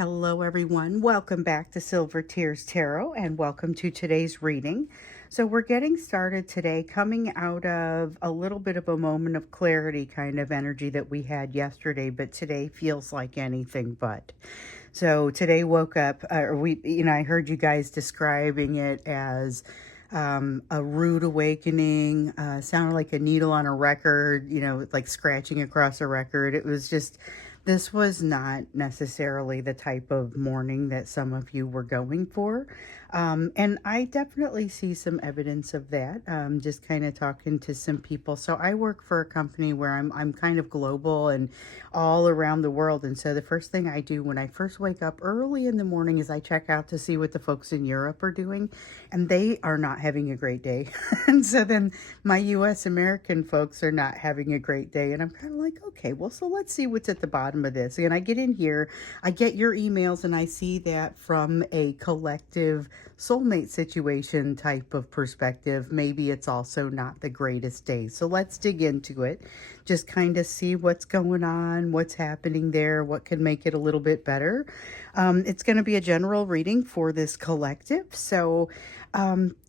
Hello everyone, welcome back to Silver Tears Tarot and welcome to today's reading. So we're getting started today coming out of a little bit of a moment of clarity kind of energy that we had yesterday, but today feels like anything but. So today woke up, I heard you guys describing it as a rude awakening, sounded like a needle on a record, like scratching across a record. It was just, this was not necessarily the type of morning that some of you were going for. And I definitely see some evidence of that, just kind of talking to some people. So I work for a company where I'm kind of global and all around the world. And so the first thing I do when I first wake up early in the morning is I check out to see what the folks in Europe are doing. And they are not having a great day. And so then my US American folks are not having a great day. And I'm kind of like, okay, well, so let's see what's at the bottom of this. And I get in here, I get your emails, and I see that from a collective soulmate situation type of perspective, maybe it's also not the greatest day. So let's dig into it. Just kind of see what's going on, what's happening there, what can make it a little bit better. It's going to be a general reading for this collective. So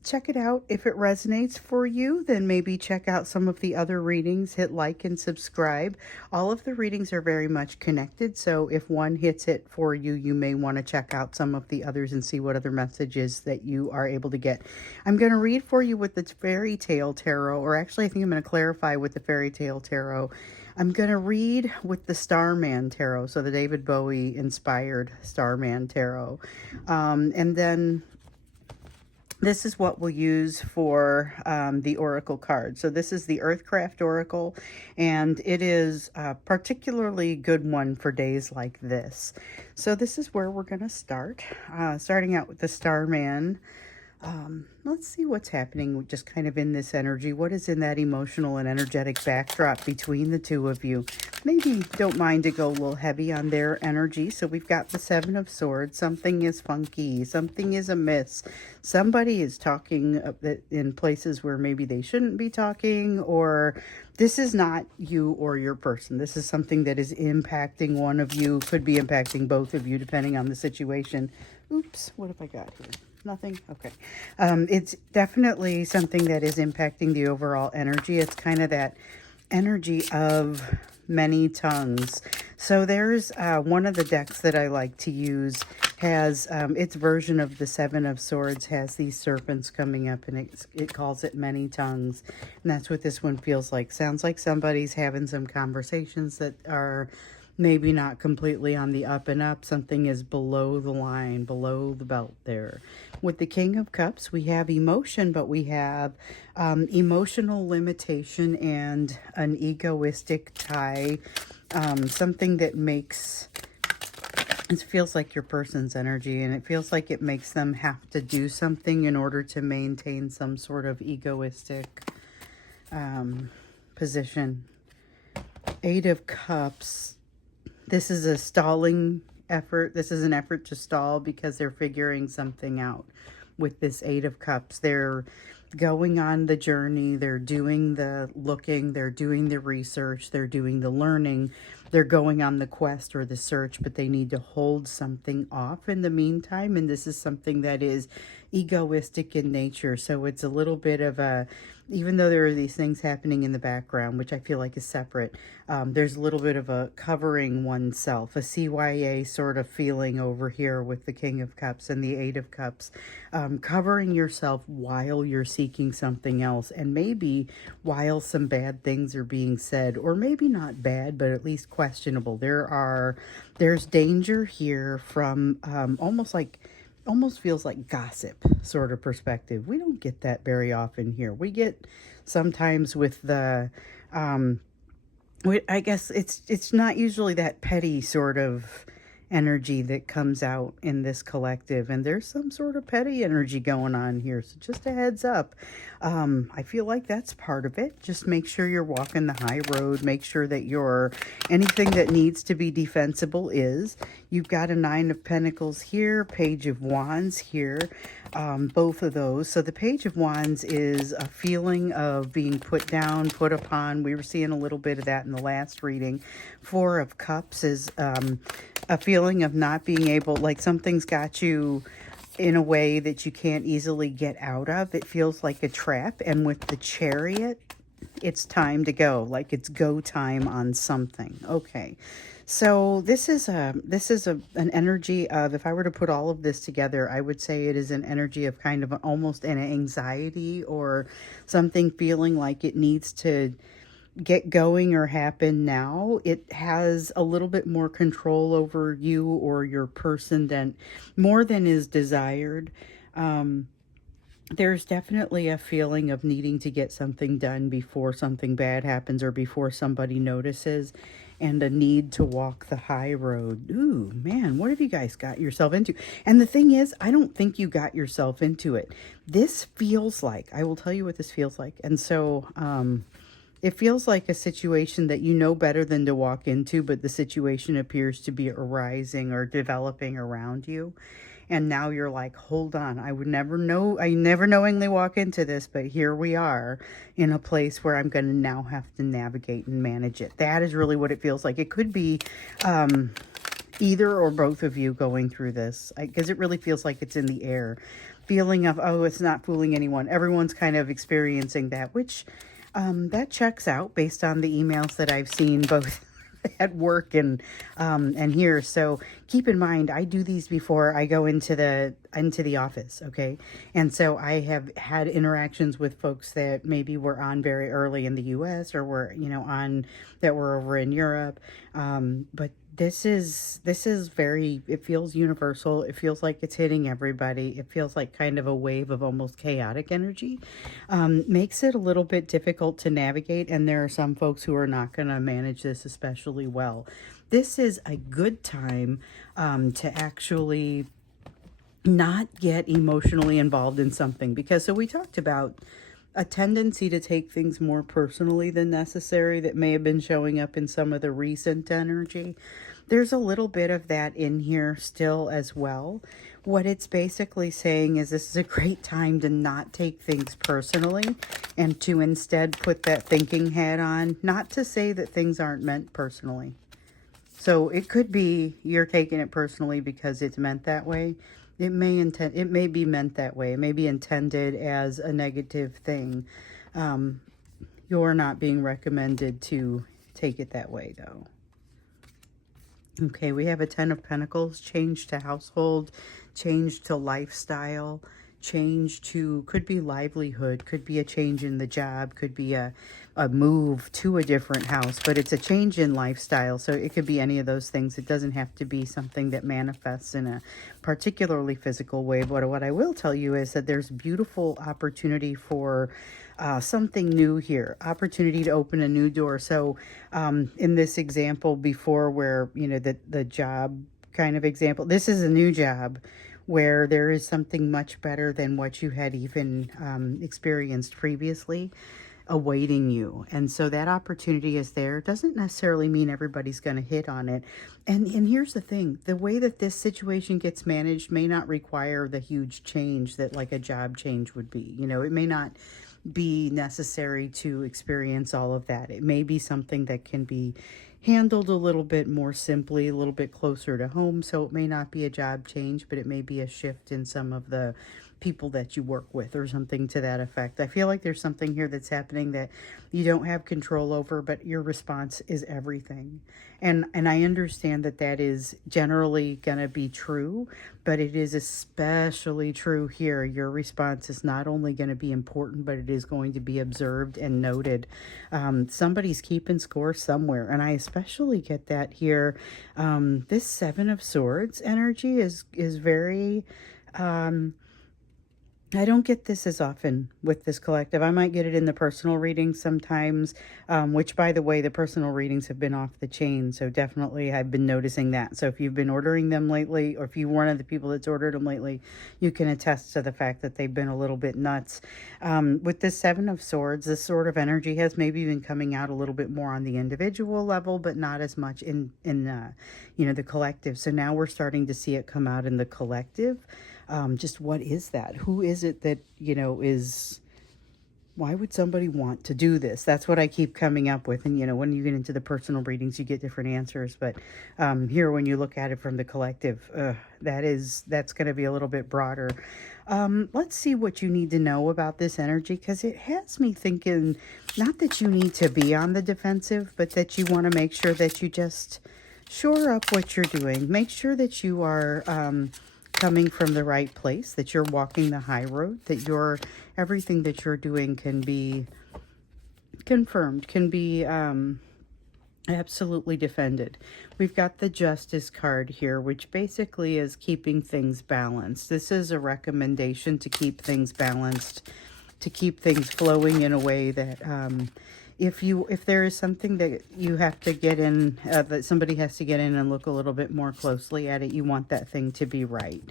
check it out. If it resonates for you, then maybe check out some of the other readings, hit like and subscribe. All of the readings are very much connected. So if one hits it for you, you may want to check out some of the others and see what other messages that you are able to get. I'm going to read for you with the Fairy Tale Tarot, or actually I think I'm going to clarify with the Fairy Tale Tarot. I'm going to read with the Starman Tarot, so the David Bowie inspired Starman Tarot. And then this is what we'll use for the Oracle card. So this is the Earthcraft Oracle, and it is a particularly good one for days like this. So this is where we're going to start, starting out with the Starman. Let's see what's happening just kind of in this energy. What is in that emotional and energetic backdrop between the two of you? Maybe don't mind to go a little heavy on their energy. So we've got the Seven of Swords. Something is funky. Something is amiss. Somebody is talking in places where maybe they shouldn't be talking, or this is not you or your person. This is something that is impacting one of you, could be impacting both of you depending on the situation. Oops, what have I got here? Nothing? Okay. It's definitely something that is impacting the overall energy. It's kind of that energy of many tongues. So there's one of the decks that I like to use has its version of the Seven of Swords has these serpents coming up, and it calls it many tongues. And that's what this one feels like. Sounds like somebody's having some conversations that are maybe not completely on the up and up. Something is below the line, below the belt there. With the King of Cups, we have emotion, but we have emotional limitation and an egoistic tie. Something that makes, it feels like your person's energy, and it feels like it makes them have to do something in order to maintain some sort of egoistic position. Eight of Cups. This is a stalling effort. This is an effort to stall because they're figuring something out with this Eight of Cups. They're going on the journey. They're doing the looking. They're doing the research. They're doing the learning. They're going on the quest or the search, but they need to hold something off in the meantime. And this is something that is egoistic in nature. So it's a little bit of a, even though there are these things happening in the background, which I feel like is separate, there's a little bit of a covering oneself, a CYA sort of feeling over here with the King of Cups and the Eight of Cups, covering yourself while you're seeking something else, and maybe while some bad things are being said, or maybe not bad, but at least questionable. There's danger here from almost feels like gossip sort of perspective. We don't get that very often here. We get sometimes with the, I guess it's not usually that petty sort of energy that comes out in this collective, and there's some sort of petty energy going on here, so just a heads up. I feel like that's part of it. Just make sure you're walking the high road. Make sure that you're, anything that needs to be defensible is. You've got a Nine of Pentacles here, Page of Wands here, both of those. So the Page of Wands is a feeling of being put down, put upon. We were seeing a little bit of that in the last reading. Four of Cups is a feeling feeling of not being able, like something's got you in a way that you can't easily get out of. It feels like a trap. And with the Chariot, it's time to go. Like it's go time on something. Okay. So an energy of, if I were to put all of this together, I would say it is an energy of kind of almost an anxiety or something feeling like it needs to get going or happen now. It has a little bit more control over you or your person than more than is desired. There's definitely a feeling of needing to get something done before something bad happens or before somebody notices, and a need to walk the high road. Ooh, man, what have you guys got yourself into? And the thing is, I don't think you got yourself into it. This feels like, I will tell you what this feels like. And so, it feels like a situation that you know better than to walk into, but the situation appears to be arising or developing around you. And now you're like, hold on, I never knowingly walk into this, but here we are in a place where I'm going to now have to navigate and manage it. That is really what it feels like. It could be either or both of you going through this, because it really feels like it's in the air. Feeling of, oh, it's not fooling anyone. Everyone's kind of experiencing that, which that checks out based on the emails that I've seen both at work and here. So keep in mind, I do these before I go into the office, okay? And so I have had interactions with folks that maybe were on very early in the US or were, on that were over in Europe. But this is very, it feels universal. It feels like it's hitting everybody. It feels like kind of a wave of almost chaotic energy. Makes it a little bit difficult to navigate, and there are some folks who are not going to manage this especially well. This is a good time to actually not get emotionally involved in something, because so we talked about a tendency to take things more personally than necessary that may have been showing up in some of the recent energy. There's a little bit of that in here still as well. What it's basically saying is this is a great time to not take things personally and to instead put that thinking hat on. Not to say that things aren't meant personally. So it could be you're taking it personally because it's meant that way. It may be meant that way. It may be intended as a negative thing. You're not being recommended to take it that way, though. Okay, we have a Ten of Pentacles, change to household, change to lifestyle, change to, could be livelihood, could be a change in the job, could be a move to a different house, but it's a change in lifestyle. So it could be any of those things. It doesn't have to be something that manifests in a particularly physical way. But what I will tell you is that there's beautiful opportunity for something new here, opportunity to open a new door. So in this example before where, the job kind of example, this is a new job where there is something much better than what you had even experienced previously awaiting you. And so that opportunity is there. It doesn't necessarily mean everybody's going to hit on it. And here's the thing, the way that this situation gets managed may not require the huge change that like a job change would be. It may not be necessary to experience all of that. It may be something that can be handled a little bit more simply, a little bit closer to home. So it may not be a job change, but it may be a shift in some of the people that you work with or something to that effect. I feel like there's something here that's happening that you don't have control over, but your response is everything. And I understand that that is generally going to be true, but it is especially true here. Your response is not only going to be important, but it is going to be observed and noted. Somebody's keeping score somewhere, and I especially get that here. This Seven of Swords energy is very I don't get this as often with this collective. I might get it in the personal readings sometimes, which, by the way, the personal readings have been off the chain. So definitely I've been noticing that. So if you've been ordering them lately, or if you're one of the people that's ordered them lately, you can attest to the fact that they've been a little bit nuts. With this Seven of Swords, this sort of energy has maybe been coming out a little bit more on the individual level, but not as much in the collective. So now we're starting to see it come out in the collective. Just what is that? Who is it that, is Why would somebody want to do this? That's what I keep coming up with. And, when you get into the personal readings, you get different answers. But here, when you look at it from the collective, that's going to be a little bit broader. Let's see what you need to know about this energy, because it has me thinking not that you need to be on the defensive, but that you want to make sure that you just shore up what you're doing. Make sure that you are coming from the right place, that you're walking the high road, that everything that you're doing can be confirmed, can be absolutely defended. We've got the Justice card here, which basically is keeping things balanced. This is a recommendation to keep things balanced, to keep things flowing in a way that if there is something that you have to get in, that somebody has to get in and look a little bit more closely at it, you want that thing to be right.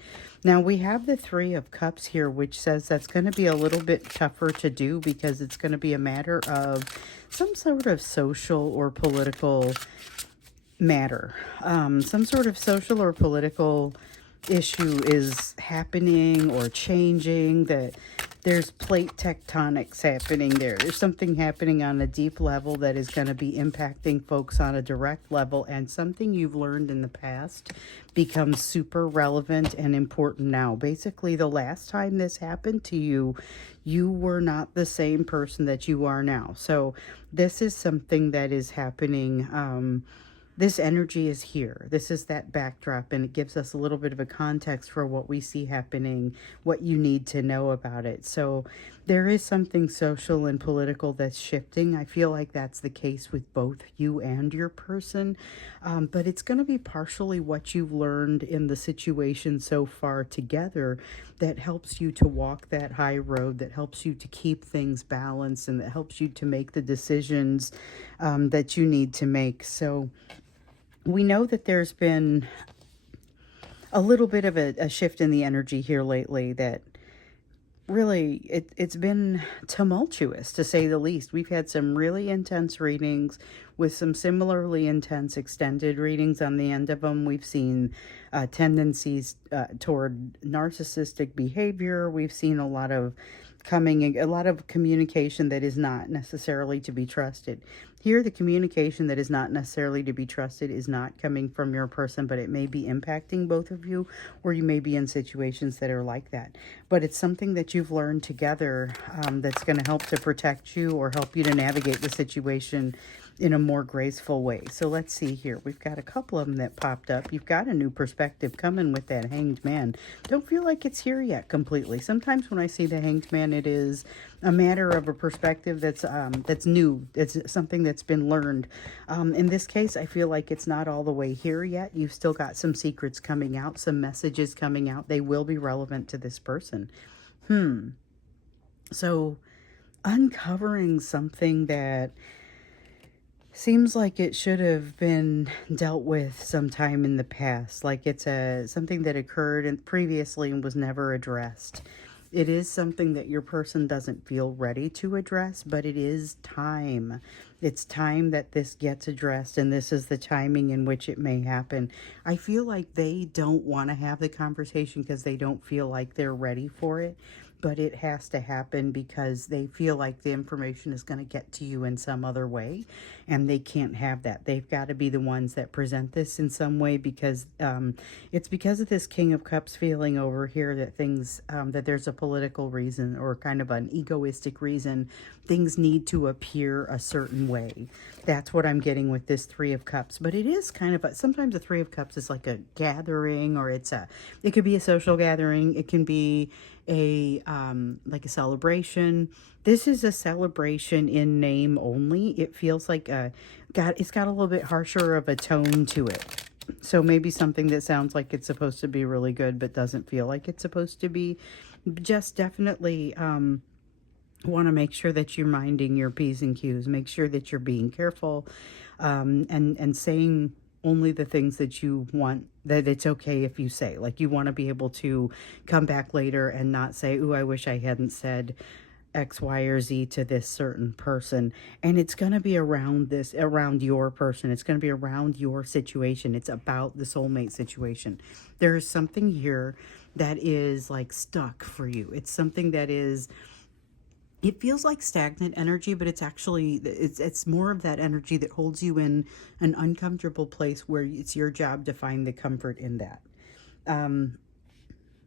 Now we have the Three of Cups here, which says that's going to be a little bit tougher to do, because it's going to be a matter of some sort of social or political matter. Some sort of social or political issue is happening or changing, that there's plate tectonics happening there. There's something happening on a deep level that is going to be impacting folks on a direct level, and something you've learned in the past becomes super relevant and important now. Basically, the last time this happened to you, you were not the same person that you are now. So this is something that is happening. This energy is here. This is that backdrop, and it gives us a little bit of a context for what we see happening, what you need to know about it. So there is something social and political that's shifting. I feel like that's the case with both you and your person, but it's going to be partially what you've learned in the situation so far together that helps you to walk that high road, that helps you to keep things balanced, and that helps you to make the decisions that you need to make. So we know that there's been a little bit of a shift in the energy here lately, that really it's been tumultuous, to say the least. We've had some really intense readings with some similarly intense extended readings on the end of them. We've seen tendencies toward narcissistic behavior. We've seen a lot of communication that is not necessarily to be trusted. Here, the communication that is not necessarily to be trusted is not coming from your person, but it may be impacting both of you, or you may be in situations that are like that. But it's something that you've learned together that's going to help to protect you or help you to navigate the situation in a more graceful way. So let's see here. We've got a couple of them that popped up. You've got a new perspective coming with that Hanged Man. Don't feel like it's here yet completely. Sometimes when I see the Hanged Man, it is a matter of a perspective that's new. It's something that's been learned. In this case, I feel like it's not all the way here yet. You've still got some secrets coming out, some messages coming out. They will be relevant to this person. So uncovering something that seems like it should have been dealt with sometime in the past, like it's something that occurred previously and was never addressed. It is something that your person doesn't feel ready to address, but it is time. It's time that this gets addressed, and this is the timing in which it may happen. I feel like they don't want to have the conversation because they don't feel like they're ready for it, but it has to happen because they feel like the information is going to get to you in some other way, and they can't have that. They've got to be the ones that present this in some way, because it's because of this King of Cups feeling over here that things, that there's a political reason or kind of an egoistic reason. Things need to appear a certain way. That's what I'm getting with this Three of Cups. But it is kind of sometimes a Three of Cups is like a gathering, or it could be a social gathering. It can be like a celebration. This is a celebration in name only. It feels like it's got a little bit harsher of a tone to it. So maybe something that sounds like it's supposed to be really good but doesn't feel like it's supposed to be. Just definitely want to make sure that you're minding your P's and Q's. Make sure that you're being careful and saying only the things that you want, that it's okay if you say. Like, you want to be able to come back later and not say, ooh, I wish I hadn't said X, Y, or Z to this certain person. And it's going to be around your person. It's going to be around your situation. It's about the soulmate situation. There is something here that is like stuck for you. It's something that is it feels like stagnant energy, but it's actually it's more of that energy that holds you in an uncomfortable place where it's your job to find the comfort in that.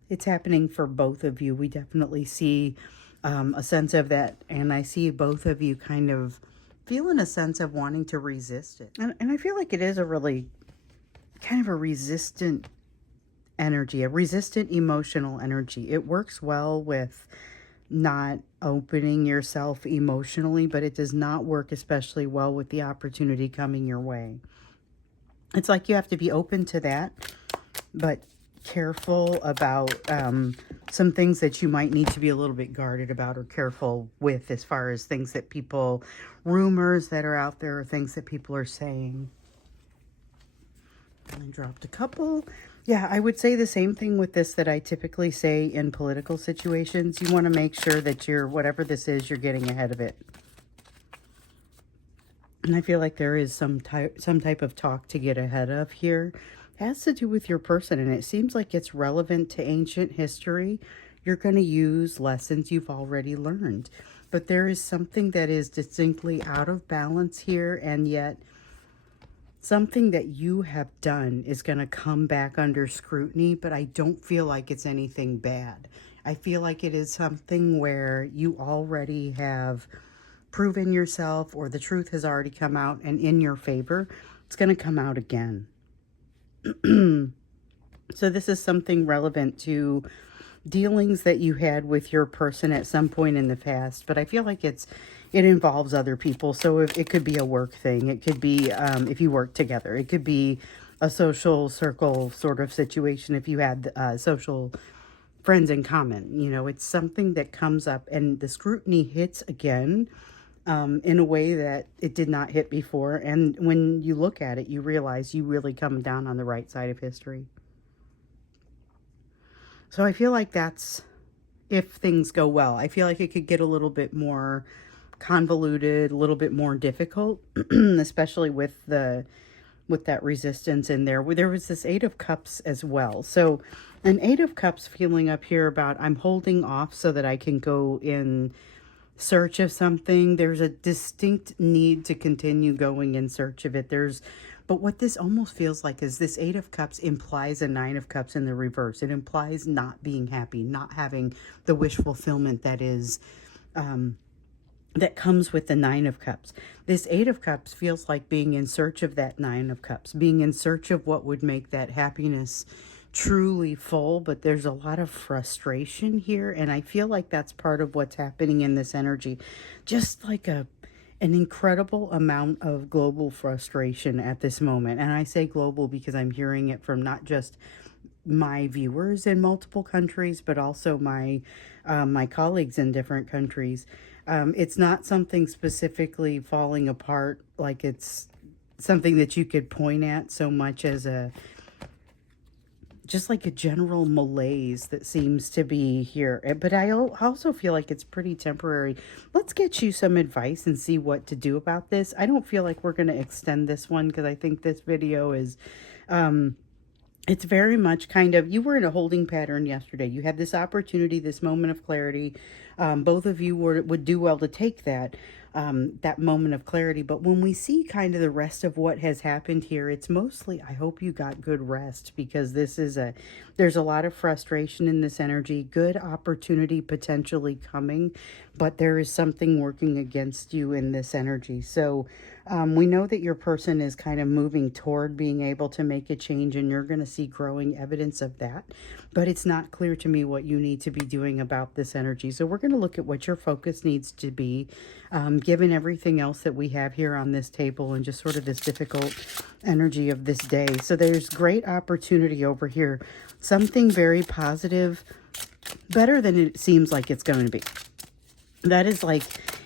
It's happening for both of you. We definitely see a sense of that, and I see both of you kind of feeling a sense of wanting to resist it. And I feel like it is a really kind of a resistant energy, a resistant emotional energy. It works well with not opening yourself emotionally, but it does not work especially well with the opportunity coming your way. It's like you have to be open to that, but careful about some things that you might need to be a little bit guarded about or careful with, as far as things that people, rumors that are out there, or things that people are saying. I dropped a couple. Yeah, I would say the same thing with this that I typically say in political situations. You want to make sure that you're, whatever this is, you're getting ahead of it. And I feel like there is some type of talk to get ahead of here. It has to do with your person, and it seems like it's relevant to ancient history. You're going to use lessons you've already learned. But there is something that is distinctly out of balance here, and yet something that you have done is going to come back under scrutiny, but I don't feel like it's anything bad. I feel like it is something where you already have proven yourself, or the truth has already come out and in your favor. It's going to come out again. So this is something relevant to dealings that you had with your person at some point in the past, but I feel like it involves other people. So if it could be a work thing, it could be if you work together, it could be a social circle sort of situation if you had social friends in common. You know, it's something that comes up, and the scrutiny hits again in a way that it did not hit before. And when you look at it, you realize you really come down on the right side of history. So I feel like that's, if things go well. I feel like it could get a little bit more convoluted, a little bit more difficult, especially with that resistance in there. There was this Eight of Cups as well. So an Eight of Cups feeling up here about, I'm holding off so that I can go in search of something. There's a distinct need to continue going in search of it. But what this almost feels like is this Eight of Cups implies a Nine of Cups in the reverse. It implies not being happy, not having the wish fulfillment that is, that comes with the Nine of Cups. This Eight of Cups feels like being in search of that Nine of Cups, being in search of what would make that happiness truly full, but there's a lot of frustration here, and I feel like that's part of what's happening in this energy. Just like an incredible amount of global frustration at this moment. And I say global because I'm hearing it from not just my viewers in multiple countries, but also my colleagues in different countries. It's not something specifically falling apart, like it's something that you could point at so much as just like a general malaise that seems to be here. But I also feel like it's pretty temporary. Let's get you some advice and see what to do about this. I don't feel like we're going to extend this one because I think this video is, it's very much kind of, you were in a holding pattern yesterday. You had this opportunity, this moment of clarity. Both of you would do well to take that moment of clarity. But when we see kind of the rest of what has happened here, it's mostly, I hope you got good rest, because there's a lot of frustration in this energy, good opportunity potentially coming, but there is something working against you in this energy. So we know that your person is kind of moving toward being able to make a change, and you're going to see growing evidence of that. But it's not clear to me what you need to be doing about this energy. So we're going to look at what your focus needs to be, given everything else that we have here on this table and just sort of this difficult energy of this day. So there's great opportunity over here. Something very positive, better than it seems like it's going to be. That is like,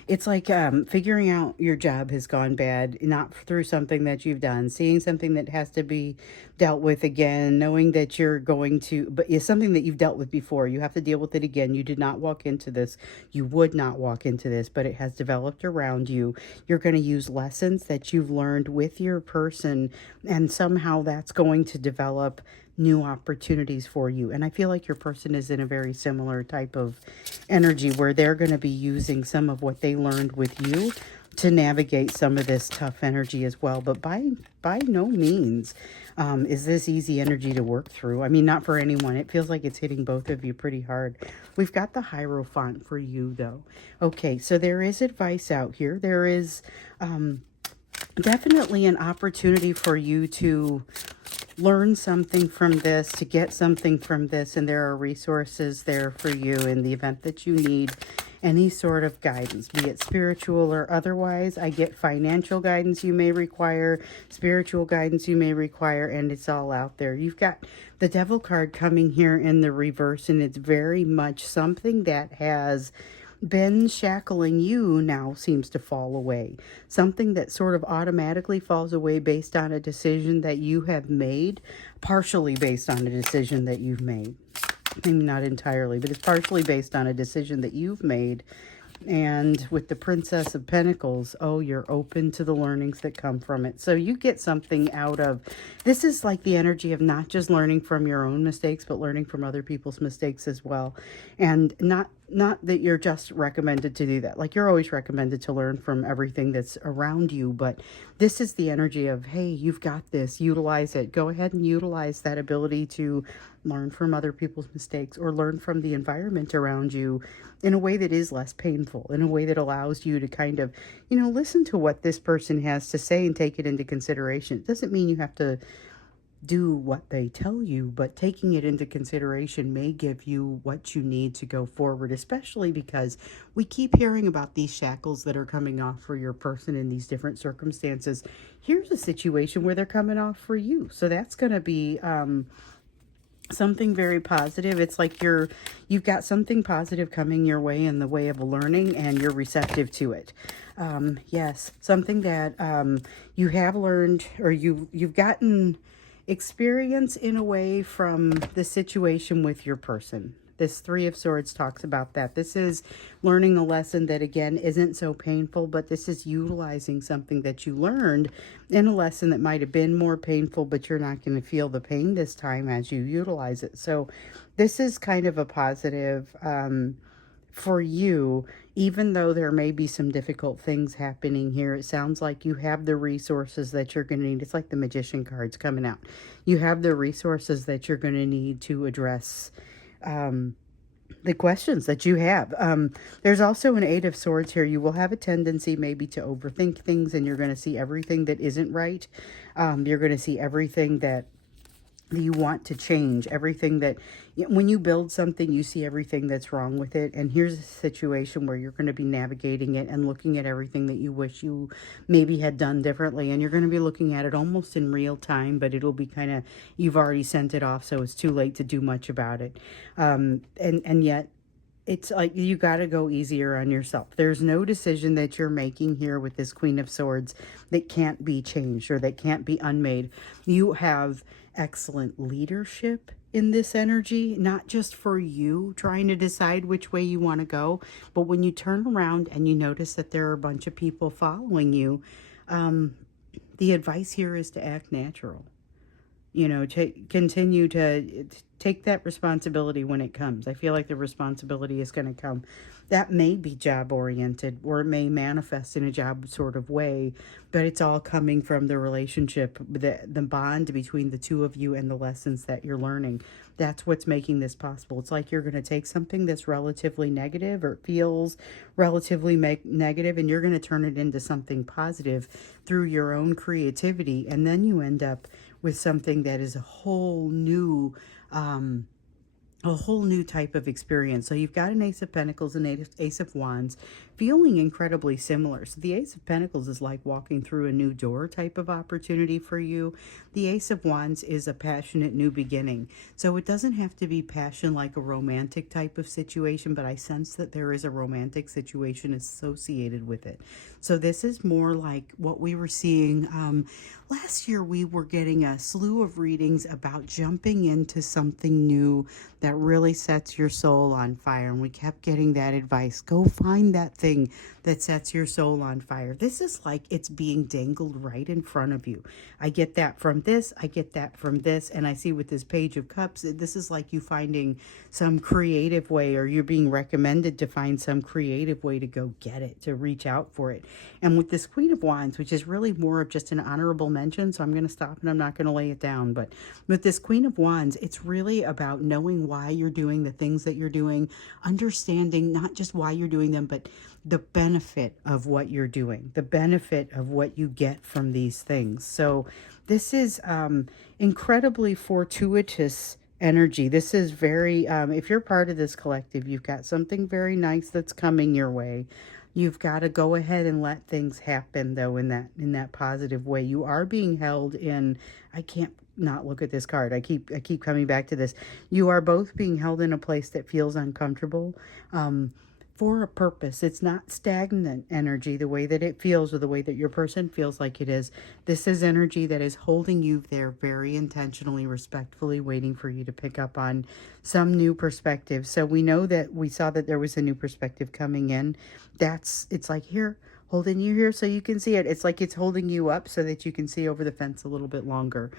it's like figuring out your job has gone bad, not through something that you've done, seeing something that has to be dealt with again, knowing that you're going to, but it's something that you've dealt with before. You have to deal with it again. You did not walk into this. You would not walk into this, but it has developed around you. You're going to use lessons that you've learned with your person, and somehow that's going to develop new opportunities for you. And I feel like your person is in a very similar type of energy where they're going to be using some of what they learned with you to navigate some of this tough energy as well. But by no means is this easy energy to work through. I mean, not for anyone. It feels like it's hitting both of you pretty hard. We've got the Hierophant for you, though. Okay, so there is advice out here. There is definitely an opportunity for you to learn something from this, to get something from this, and there are resources there for you in the event that you need any sort of guidance, be it spiritual or otherwise. I get financial guidance you may require, spiritual guidance you may require, and it's all out there. You've got the Devil card coming here in the reverse, and it's very much something that has been shackling you now seems to fall away. Something that sort of automatically falls away based on a decision that you have made, partially based on a decision that you've made. Maybe not entirely, but it's partially based on a decision that you've made. And with the Princess of Pentacles, oh, you're open to the learnings that come from it. So you get something out of this. Is like the energy of not just learning from your own mistakes, but learning from other people's mistakes as well. And not that you're just recommended to do that. Like, you're always recommended to learn from everything that's around you. But this is the energy of, hey, you've got this. Utilize it. Go ahead and utilize that ability to learn from other people's mistakes or learn from the environment around you in a way that is less painful, in a way that allows you to kind of, listen to what this person has to say and take it into consideration. It doesn't mean you have to do what they tell you, but taking it into consideration may give you what you need to go forward, especially because we keep hearing about these shackles that are coming off for your person in these different circumstances. Here's a situation where they're coming off for you. So that's going to be something very positive. It's like you've got something positive coming your way in the way of learning, and you're receptive to it. Yes, something that you have learned, or you've gotten experience in a way from the situation with your person. This Three of Swords talks about that. This is learning a lesson that, again, isn't so painful, but this is utilizing something that you learned in a lesson that might have been more painful, but you're not going to feel the pain this time as you utilize it. So this is kind of a positive for you, even though there may be some difficult things happening here. It sounds like you have the resources that you're going to need. It's like the Magician cards coming out. You have the resources that you're going to need to address the questions that you have. There's also an Eight of Swords here. You will have a tendency maybe to overthink things, and you're going to see everything that isn't right. You're going to see everything that you want to change, everything that, when you build something, you see everything that's wrong with it. And here's a situation where you're going to be navigating it and looking at everything that you wish you maybe had done differently. And you're going to be looking at it almost in real time, but it'll be kind of, you've already sent it off, so it's too late to do much about it. And yet, it's like you got to go easier on yourself. There's no decision that you're making here with this Queen of Swords that can't be changed or that can't be unmade. You have excellent leadership in this energy, not just for you trying to decide which way you want to go, but when you turn around and you notice that there are a bunch of people following you, the advice here is to act natural. Continue to take that responsibility when it comes. I feel like the responsibility is going to come. That may be job oriented, or it may manifest in a job sort of way, but it's all coming from the relationship, the bond between the two of you and the lessons that you're learning. That's what's making this possible. It's like you're going to take something that's relatively negative, or feels relatively negative, and you're going to turn it into something positive through your own creativity. And then you end up with something that is a whole new type of experience. So you've got an Ace of Pentacles and Ace of Wands feeling incredibly similar. So the Ace of Pentacles is like walking through a new door type of opportunity for you. The Ace of Wands is a passionate new beginning. So it doesn't have to be passion like a romantic type of situation, but I sense that there is a romantic situation associated with it. So this is more like what we were seeing last year. We were getting a slew of readings about jumping into something new that that really sets your soul on fire. And we kept getting that advice. Go find that thing that sets your soul on fire. This is like it's being dangled right in front of you. I get that from this. I get that from this. And I see with this Page of Cups, this is like you finding some creative way, or you're being recommended to find some creative way to go get it, to reach out for it. And with this Queen of Wands, which is really more of just an honorable mention, so I'm going to stop and I'm not going to lay it down. But with this Queen of Wands, it's really about knowing why you're doing the things that you're doing, understanding not just why you're doing them, but the benefit of what you're doing, the benefit of what you get from these things. So this is incredibly fortuitous energy. This is very, if you're part of this collective, you've got something very nice that's coming your way. You've got to go ahead and let things happen, though, in that positive way. You are being held in, I can't not look at this card. I keep coming back to this. You are both being held in a place that feels uncomfortable. For a purpose. It's not stagnant energy the way that it feels, or the way that your person feels like it is. This is energy that is holding you there very intentionally, respectfully, waiting for you to pick up on some new perspective. So we know that we saw that there was a new perspective coming in. It's like here, holding you here so you can see it. It's like it's holding you up so that you can see over the fence a little bit longer.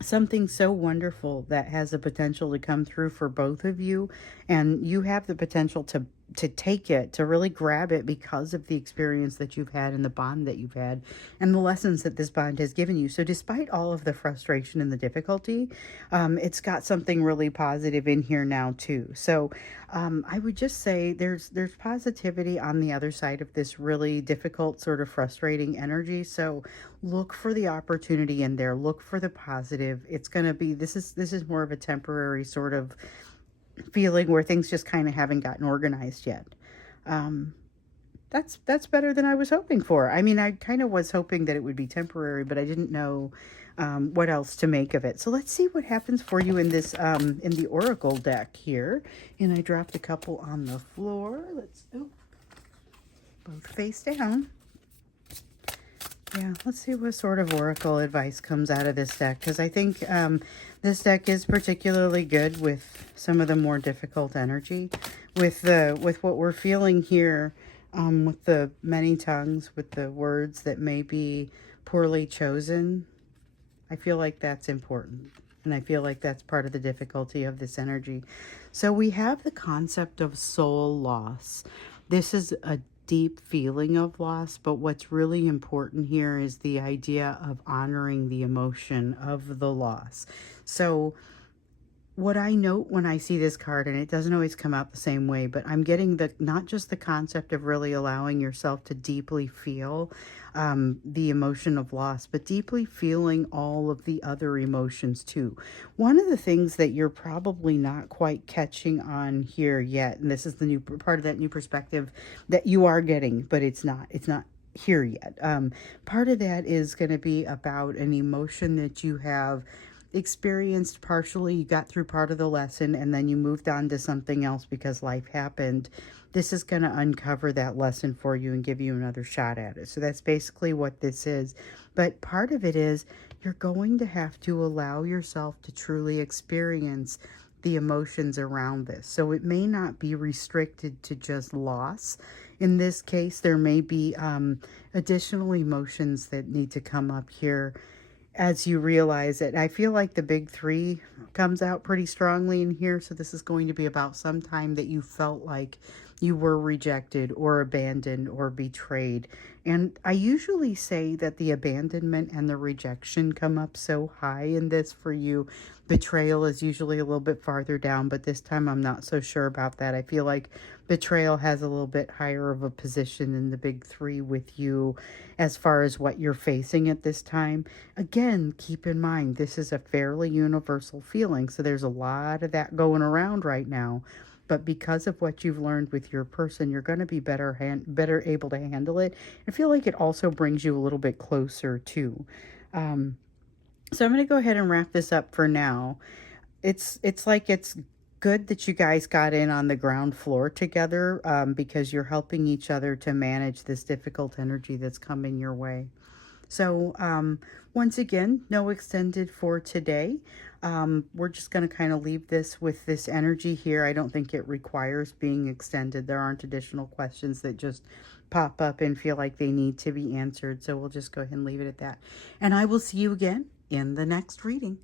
Something so wonderful that has the potential to come through for both of you, and you have the potential to take it, to really grab it, because of the experience that you've had and the bond that you've had and the lessons that this bond has given you. So despite all of the frustration and the difficulty, it's got something really positive in here now too. So I would just say there's positivity on the other side of this really difficult, sort of frustrating energy. So look for the opportunity in there, look for the positive. It's going to be, this is more of a temporary sort of feeling where things just kind of haven't gotten organized yet. That's better than I was hoping for. I mean, I kind of was hoping that it would be temporary, but I didn't know what else to make of it. So let's see what happens for you in this in the Oracle deck here. And I dropped a couple on the floor. Both face down. Yeah, let's see what sort of oracle advice comes out of this deck, because I think this deck is particularly good with some of the more difficult energy, with what we're feeling here, with the many tongues, with the words that may be poorly chosen. I feel like that's important, and I feel like that's part of the difficulty of this energy. So we have the concept of soul loss. This is a deep feeling of loss, but what's really important here is the idea of honoring the emotion of the loss. So what I note when I see this card, and it doesn't always come out the same way, but I'm getting not just the concept of really allowing yourself to deeply feel the emotion of loss, but deeply feeling all of the other emotions too. One of the things that you're probably not quite catching on here yet, and this is the new part of that new perspective that you are getting, but it's not here yet. Part of that is going to be about an emotion that you have experienced partially. You got through part of the lesson and then you moved on to something else because life happened. This is going to uncover that lesson for you and give you another shot at it. So that's basically what this is. But part of it is you're going to have to allow yourself to truly experience the emotions around this. So it may not be restricted to just loss. In this case, there may be additional emotions that need to come up here as you realize it. I feel like the big three comes out pretty strongly in here. So this is going to be about some time that you felt like you were rejected or abandoned or betrayed. And I usually say that the abandonment and the rejection come up so high in this for you. Betrayal is usually a little bit farther down, but this time I'm not so sure about that. I feel like betrayal has a little bit higher of a position in the big three with you as far as what you're facing at this time. Again, keep in mind, this is a fairly universal feeling, so there's a lot of that going around right now. But because of what you've learned with your person, you're going to be better able to handle it. I feel like it also brings you a little bit closer too. So I'm going to go ahead and wrap this up for now. It's like it's good that you guys got in on the ground floor together, because you're helping each other to manage this difficult energy that's coming your way. So once again, no extended for today. We're just going to kind of leave this with this energy here. I don't think it requires being extended. There aren't additional questions that just pop up and feel like they need to be answered. So we'll just go ahead and leave it at that. And I will see you again in the next reading.